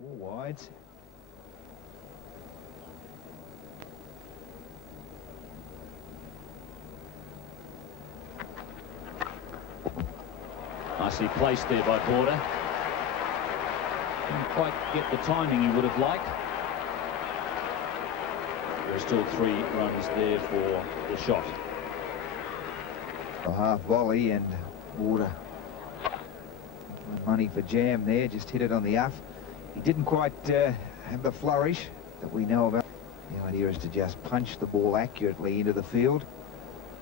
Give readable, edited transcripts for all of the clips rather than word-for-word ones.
4 wides. Nicely placed there by Border. Didn't quite get the timing he would have liked. There are still 3 runs there for the shot. A half volley, and Border money for jam there, just hit it on the off. He didn't quite have the flourish that we know about. The idea is to just punch the ball accurately into the field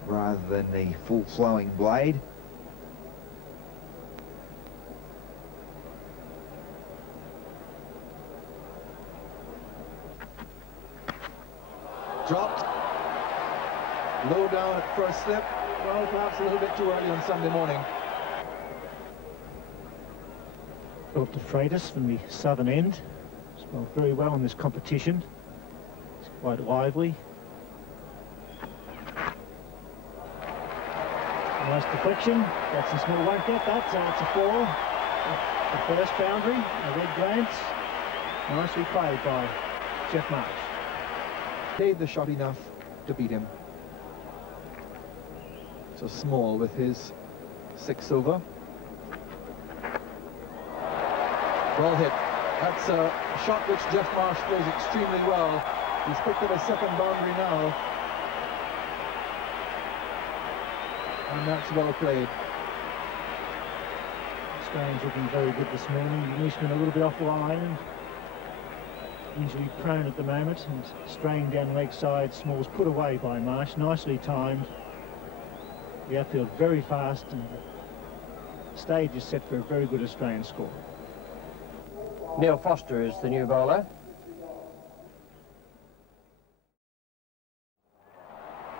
rather than the full flowing blade. Dropped. Low down at first slip. Well, perhaps a little bit too early on Sunday morning. Philip de Freitas from the southern end. Spelled very well in this competition. It's quite lively. Nice deflection. Jackson Small won't get that, so it's a 4. The first boundary, a red glance. Nicely played by Jeff Marsh. Played the shot enough to beat him. So Small with his 6 over. Well hit. That's a shot which Jeff Marsh plays extremely well. He's picked up a second boundary now. And that's well played. Australians looking very good this morning. Englishman a little bit off line. Injury prone at the moment, and straying down leg side. Small's put away by Marsh, nicely timed. The outfield very fast, and the stage is set for a very good Australian score. Neil Foster is the new bowler.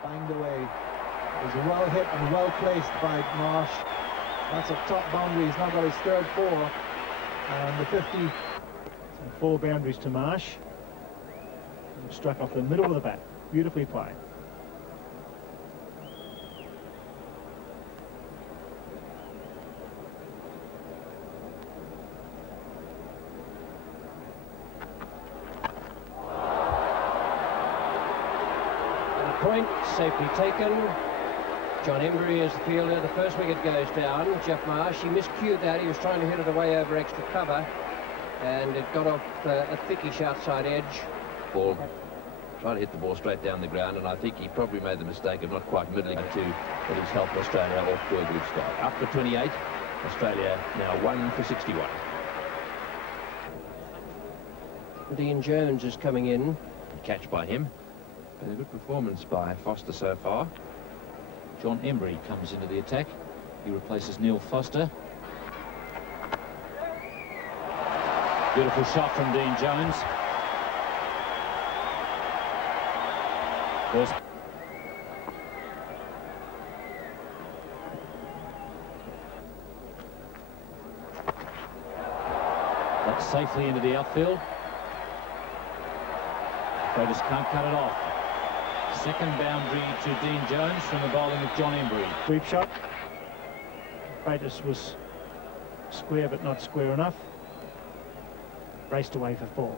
Banged away. It was well hit and well placed by Marsh. That's a top boundary. He's now got his third 4, and the 50. So 4 boundaries to Marsh. Struck off the middle of the bat. Beautifully played. Point safely taken. John Emburey is the fielder. The first wicket goes down. Jeff Marsh, he miscued that. He was trying to hit it away over extra cover, and it got off a thickish outside edge. Ball, trying to hit the ball straight down the ground, and I think he probably made the mistake of not quite middling it to that has helped Australia off to a good start. Up for 28, Australia now 1 for 61. Dean Jones is coming in. Catch by him. Been a good performance by Foster so far. John Emburey comes into the attack. He replaces Neil Foster. Beautiful shot from Dean Jones. First. That's safely into the outfield. Freitas can't cut it off. Second boundary to Dean Jones from the bowling of John Emburey. Sweep shot. Freitas was square but not square enough. Raced away for 4.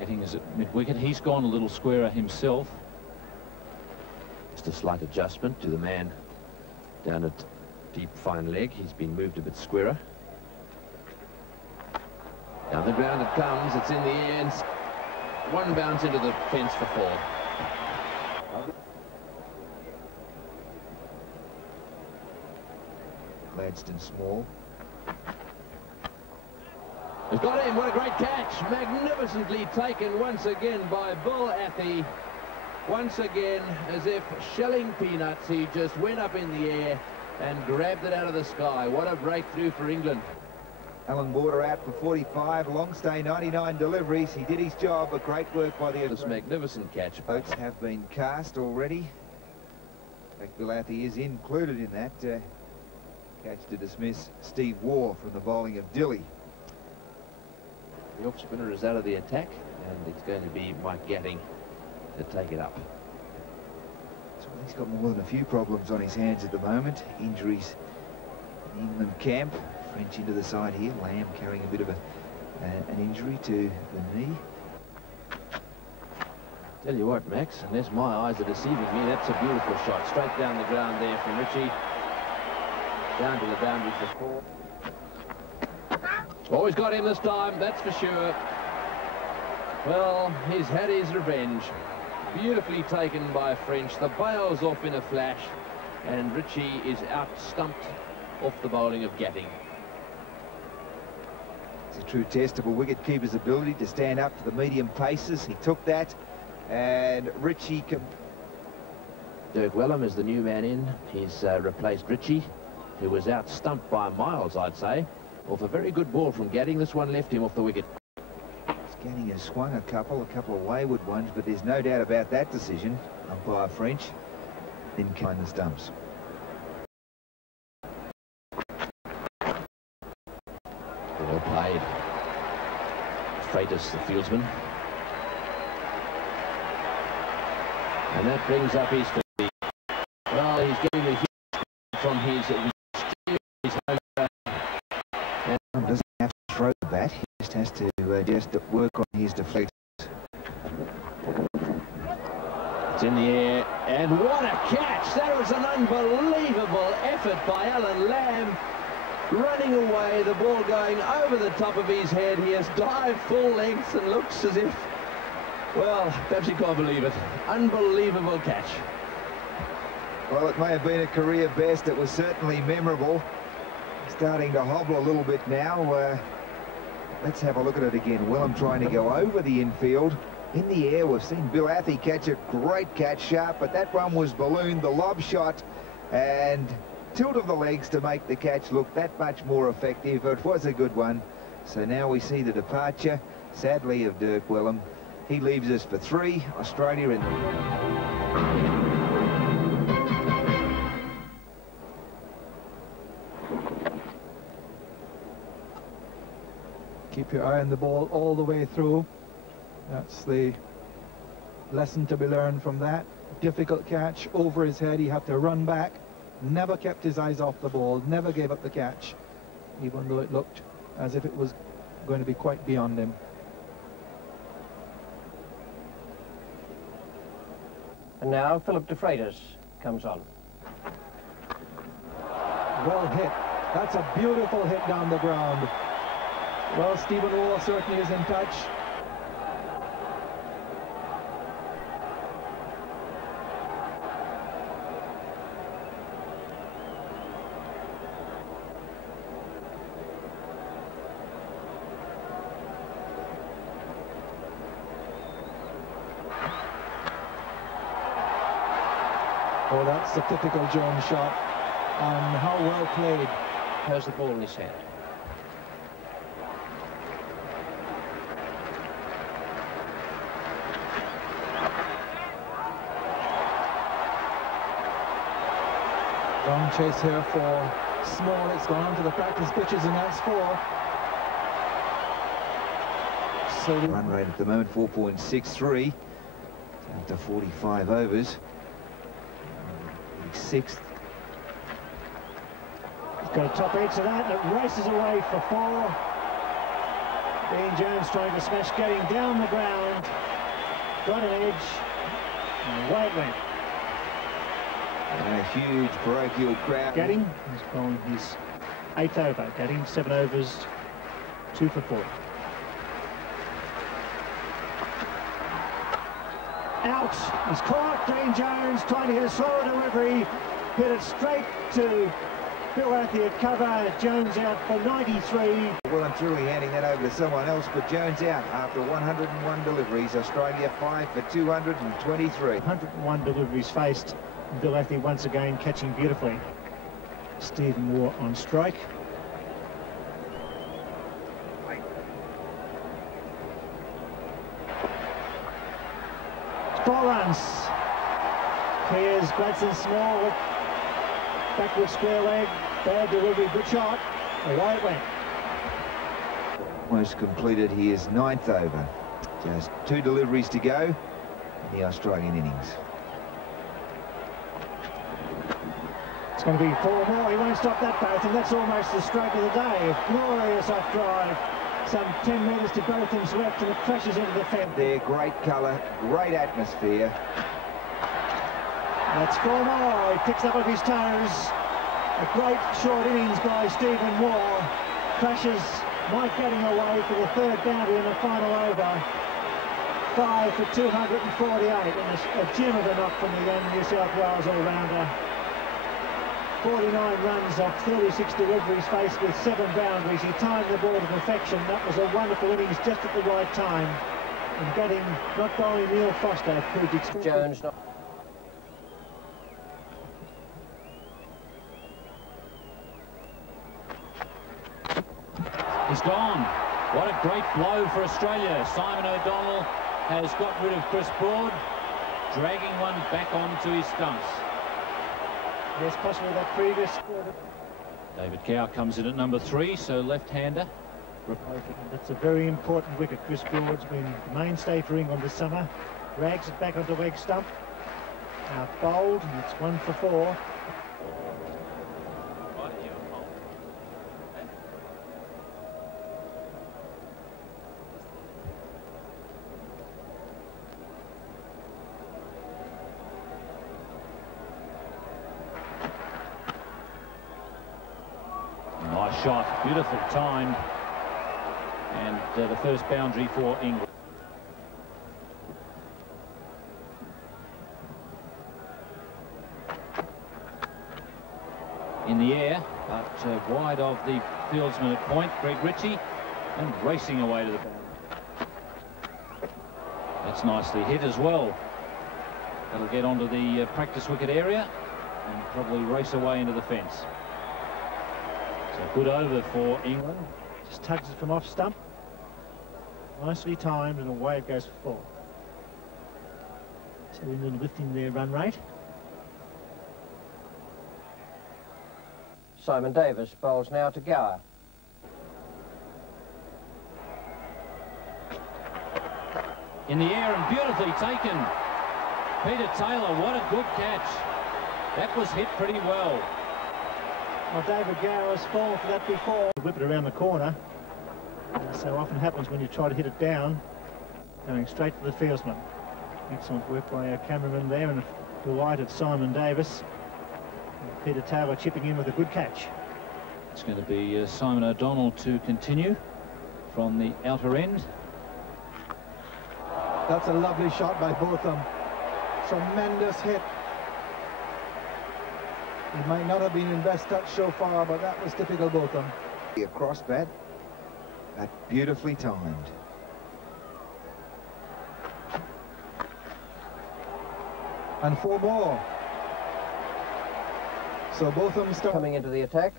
Gatting is at mid-wicket. He's gone a little squarer himself. Just a slight adjustment to the man down at deep fine leg. He's been moved a bit squarer. Down the ground it comes, it's in the air, and 1 bounce into the fence for 4. Gladstone Small. He's got him, what a great catch. Magnificently taken once again by Bill Athy. Once again, as if shelling peanuts, he just went up in the air and grabbed it out of the sky. What a breakthrough for England. Alan Border out for 45, long stay 99 deliveries. He did his job, but great work by the... This magnificent catch. Votes have been cast already. In fact, Bill Athy is included in that. Catch to dismiss Steve Waugh from the bowling of Dilly. The off spinner is out of the attack, and it's going to be Mike Gatting to take it up. He's got more than a few problems on his hands at the moment. Injuries in England camp. French into the side here. Lamb carrying a bit of an injury to the knee. Tell you what, Max, unless my eyes are deceiving me, that's a beautiful shot. Straight down the ground there from Richie. Down to the boundary for 4. Oh, he's got him this time, that's for sure. Well, he's had his revenge. Beautifully taken by French. The bail's off in a flash, and Richie is out-stumped off the bowling of Gatting. It's a true test of a wicket-keeper's ability to stand up to the medium paces. He took that, and Richie... Dirk Wellham is the new man in. He's replaced Richie, who was out-stumped by miles, I'd say, off a very good ball from Gatting. This one left him off the wicket. Gatting has swung a couple of wayward ones, but there's no doubt about that decision. Umpire French in behind the stumps. Well played. Freitas, the fieldsman. And that brings up his feet. Well, he's getting a huge from his home. And doesn't have to throw the bat. He just has to just work on his deflectors. It's in the air, and what a catch! That was an unbelievable effort by Alan Lamb. Running away, the ball going over the top of his head. He has dived full length and looks as if, well, perhaps you can't believe it. Unbelievable catch. Well, it may have been a career best. It was certainly memorable. Starting to hobble a little bit now. Let's have a look at it again. Wellham trying to go over the infield. In the air, we've seen Bill Athey catch a great catch, sharp, but that one was ballooned, the lob shot, and tilt of the legs to make the catch look that much more effective. It was a good one. So now we see the departure, sadly, of Dirk Wellham. He leaves us for 3. Australia in. Keep your eye on the ball all the way through. That's the lesson to be learned from that. Difficult catch over his head. He had to run back. Never kept his eyes off the ball. Never gave up the catch, even though it looked as if it was going to be quite beyond him. And now Philip de Freitas comes on. Well hit. That's a beautiful hit down the ground. Well, Stephen Waugh certainly is in touch. Oh, that's a typical Jones shot. And how well played. Has the ball in his hand. Long chase here for Small. It's gone on to the practice pitches, and that's 4. So the Run rate at the moment, 4.63. After 45 overs. 6th. He's got a top edge to that, and it races away for 4. Dean Jones trying to smash Gatting down the ground. Got an edge, and away it went. And a huge parochial crowd. Gatting has gone his 8th over. Gatting 7 overs, 2 for 4. Out. He's caught. Dean Jones trying to hit a slower delivery. Hit it straight to Bill Athey at cover. Jones out for 93. Well, I'm truly handing that over to someone else, but Jones out after 101 deliveries. Australia 5 for 223. 101 deliveries faced. Bill Athey once again catching beautifully. Stephen Waugh on strike. 4 runs. Clears Gladstone Small with backward square leg. Bad delivery, good shot. Away it went. Almost completed his 9th over. Just 2 deliveries to go in the Australian innings. It's going to be 4 more. He won't stop that, Botham. That's almost the stroke of the day. A glorious off drive. Some 10 metres to Botham's left, and it crashes into the fence. There, great colour, great atmosphere. That's 4 more. He picks up off his toes. A great short innings by Stephen Waugh. Crashes Mike Gatting away for the 3rd boundary in the final over. 5 for 248, and a gem of a knock from the young New South Wales all-rounder. 49 runs off 36 deliveries, faced with 7 boundaries. He timed the ball to perfection. That was a wonderful innings just at the right time. And Gatting, not bowling Neil Foster, proved extremely... Jones not... He's gone. What a great blow for Australia. Simon O'Donnell has got rid of Chris Broad, dragging one back onto his stumps. Yes, possibly that previous... David Gower comes in at number 3, so left-hander. That's a very important wicket. Chris Broad's been the mainstay for England this summer. Drags it back onto leg stump. Out bowled, and it's 1 for 4. Nice shot, beautiful timed, and the first boundary for England. In the air, but wide of the fieldsman at point, Greg Ritchie, and racing away to the boundary. That's nicely hit as well. That'll get onto the practice wicket area and probably race away into the fence. A good over for England. Just tugs it from off stump. Nicely timed, and away it goes for 4. So England lifting their run rate. Simon Davis bowls now to Gower. In the air and beautifully taken. Peter Taylor, what a good catch. That was hit pretty well. Well, David Gower has fallen for that before. Whip it around the corner. So often happens when you try to hit it down, going straight to the fieldsman. Excellent work by our cameraman there, and a delighted Simon Davis. And Peter Taylor chipping in with a good catch. It's going to be Simon O'Donnell to continue from the outer end. That's a lovely shot by Botham. Tremendous hit. He might not have been in best touch so far, but that was typical Botham. A cross bat, that beautifully timed. And 4 more. So Botham Coming into the attack.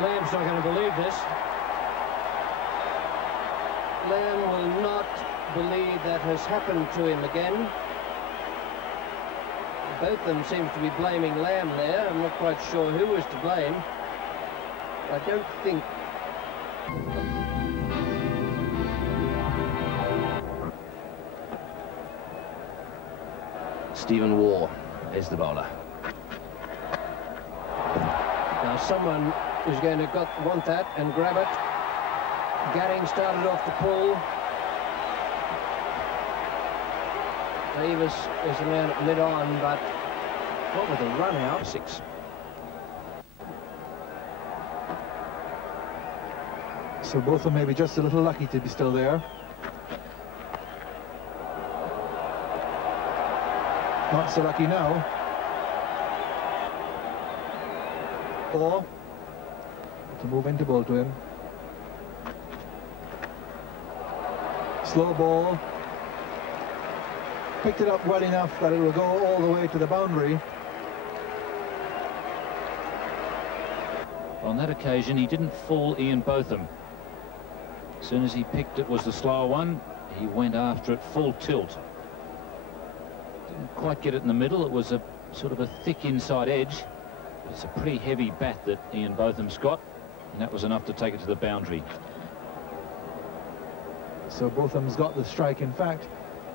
Lamb's not going to believe this. Lamb will not believe that has happened to him again. Both of them seem to be blaming Lamb there. I'm not quite sure who was to blame. I don't think... Stephen Waugh is the bowler. Now someone is going to want that and grab it. Gatting started off the pull. Davis is the man that lit on, but what with a run out. 6. So Botham maybe just a little lucky to be still there. Not so lucky now. Or to move into ball to him. Slow ball. Picked it up well enough that it will go all the way to the boundary. On that occasion, he didn't fool Ian Botham. As soon as he picked it was the slower one, he went after it full tilt. Didn't quite get it in the middle. It was a sort of a thick inside edge. It's a pretty heavy bat that Ian Botham's got, and that was enough to take it to the boundary. So Botham's got the strike. In fact,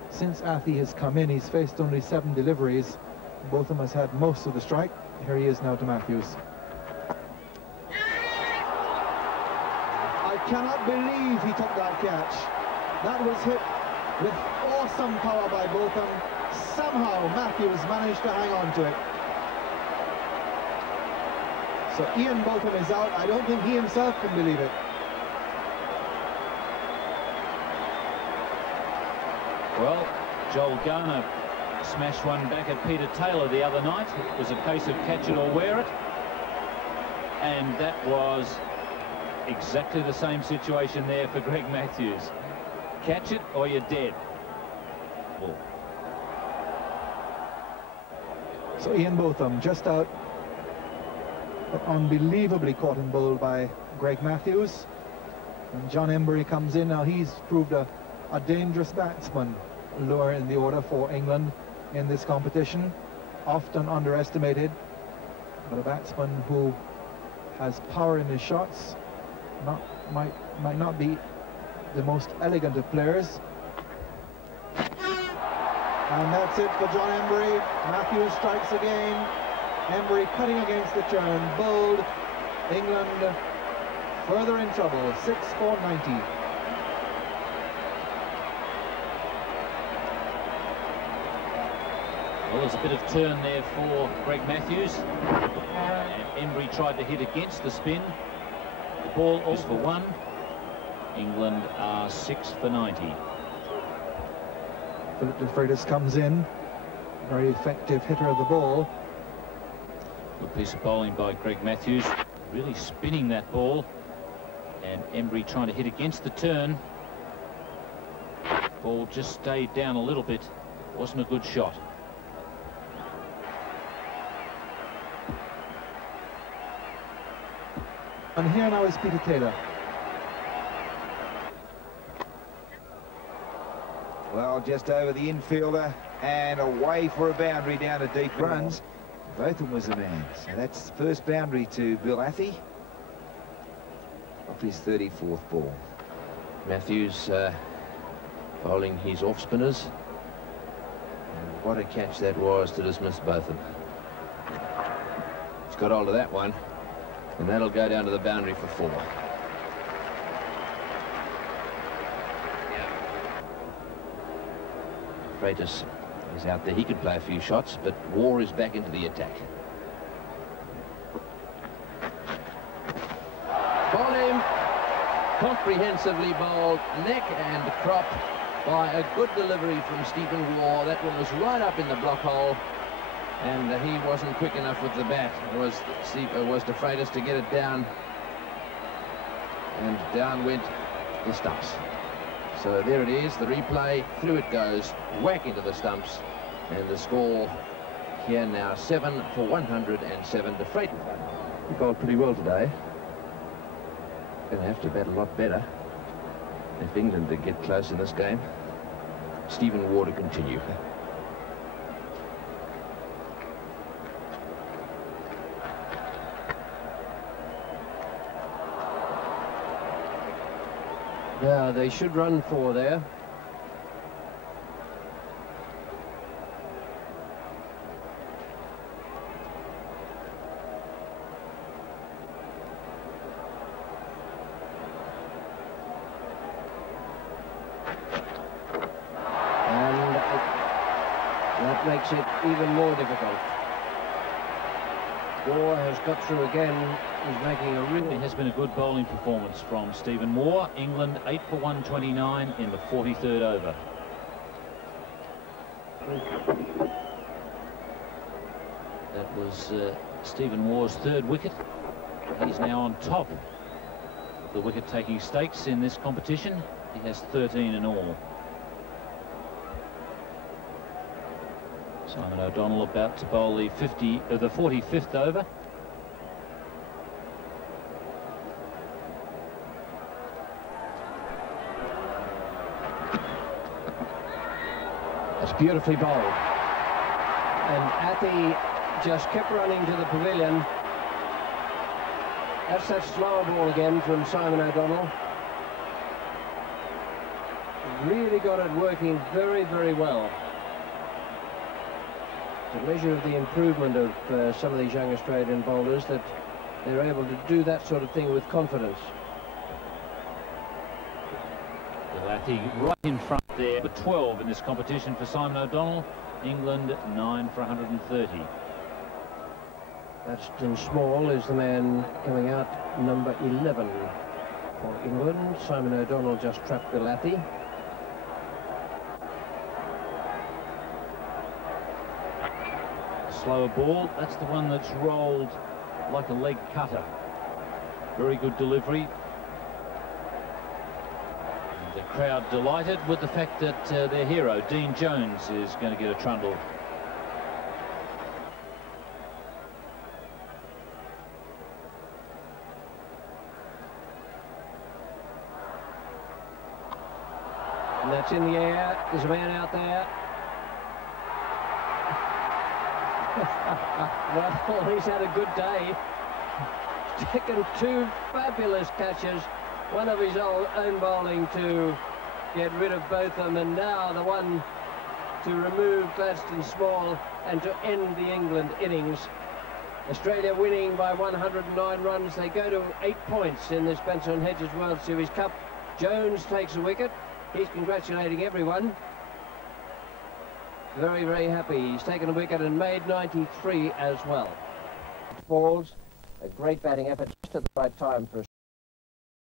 since Athey has come in, he's faced only 7 deliveries. Botham has had most of the strike. Here he is now to Matthews. I cannot believe he took that catch. That was hit with awesome power by Botham. Somehow Matthews managed to hang on to it. So Ian Botham is out. I don't think he himself can believe it. Well, Joel Garner smashed one back at Peter Taylor the other night. It was a case of catch it or wear it. And that was exactly the same situation there for Greg Matthews. Catch it or you're dead. Ball. So Ian Botham just out, but unbelievably caught and bowled by Greg Matthews. And John Emburey comes in. Now he's proved a dangerous batsman lower in the order for England in this competition, often underestimated, but a batsman who has power in his shots. Might not be the most elegant of players. And that's it for John Emburey. Matthews strikes again. Emburey cutting against the turn, bowled. England further in trouble, 6-4-90. Well, there's a bit of turn there for Greg Matthews. And Emburey tried to hit against the spin. The ball is for 1. England are 6-for-90. Philip de Freitas comes in, very effective hitter of the ball. Good piece of bowling by Greg Matthews, really spinning that ball, and Emburey trying to hit against the turn. Ball just stayed down a little bit. Wasn't a good shot. And here now is Peter Taylor. Well, just over the infielder and away for a boundary down to deep runs. Botham was the man. So that's first boundary to Bill Athey off his 34th ball. Matthews bowling his off spinners. And what a catch that was to dismiss Botham. He's got hold of that one, and that'll go down to the boundary for 4. Freitas is out there. He could play a few shots, but Waugh is back into the attack. Botham comprehensively bowled, neck and crop, by a good delivery from Stephen Waugh. That one was right up in the block hole, and he wasn't quick enough with the bat. It was de Freitas to get it down, and down went the stumps. So there it is, the replay, through it goes, whack into the stumps, and the score here now 7-for-107 to Freitas. He bowled pretty well today. Going to have to bat a lot better if England to get close in this game. Stephen Waugh to continue. Yeah, they should run 4 there. And that makes it even more difficult. Waugh has got through again. He's making a really... It has been a good bowling performance from Stephen Waugh. England 8-for-129 in the 43rd over. That was Stephen Waugh's 3rd wicket. He's now on top of the wicket-taking stakes in this competition. He has 13 in all. Simon O'Donnell about to bowl the 45th over. That's beautifully bowled. And Athy just kept running to the pavilion. That's that slower ball again from Simon O'Donnell. Really got it working very, very well. It's a measure of the improvement of some of these young Australian bowlers that they're able to do that sort of thing with confidence. Athy right in front there, but 12 in this competition for Simon O'Donnell. England 9 for 130. Gladstone Small is the man coming out, number 11 for England. Simon O'Donnell just trapped Bill Athy. Slower ball, that's the one that's rolled like a leg cutter. Very good delivery. And the crowd delighted with the fact that their hero, Dean Jones, is going to get a trundle. And that's in the air. There's a man out there. Well, he's had a good day. He's taken two fabulous catches, one of his own bowling to get rid of Botham, and now the one to remove Gladstone Small and to end the England innings. Australia winning by 109 runs. They go to 8 points in this Spencer and Hedges World Series Cup. Jones takes a wicket. He's congratulating everyone. Very, very happy. He's taken a wicket and made 93 as well. Balls, a great batting effort just at the right time for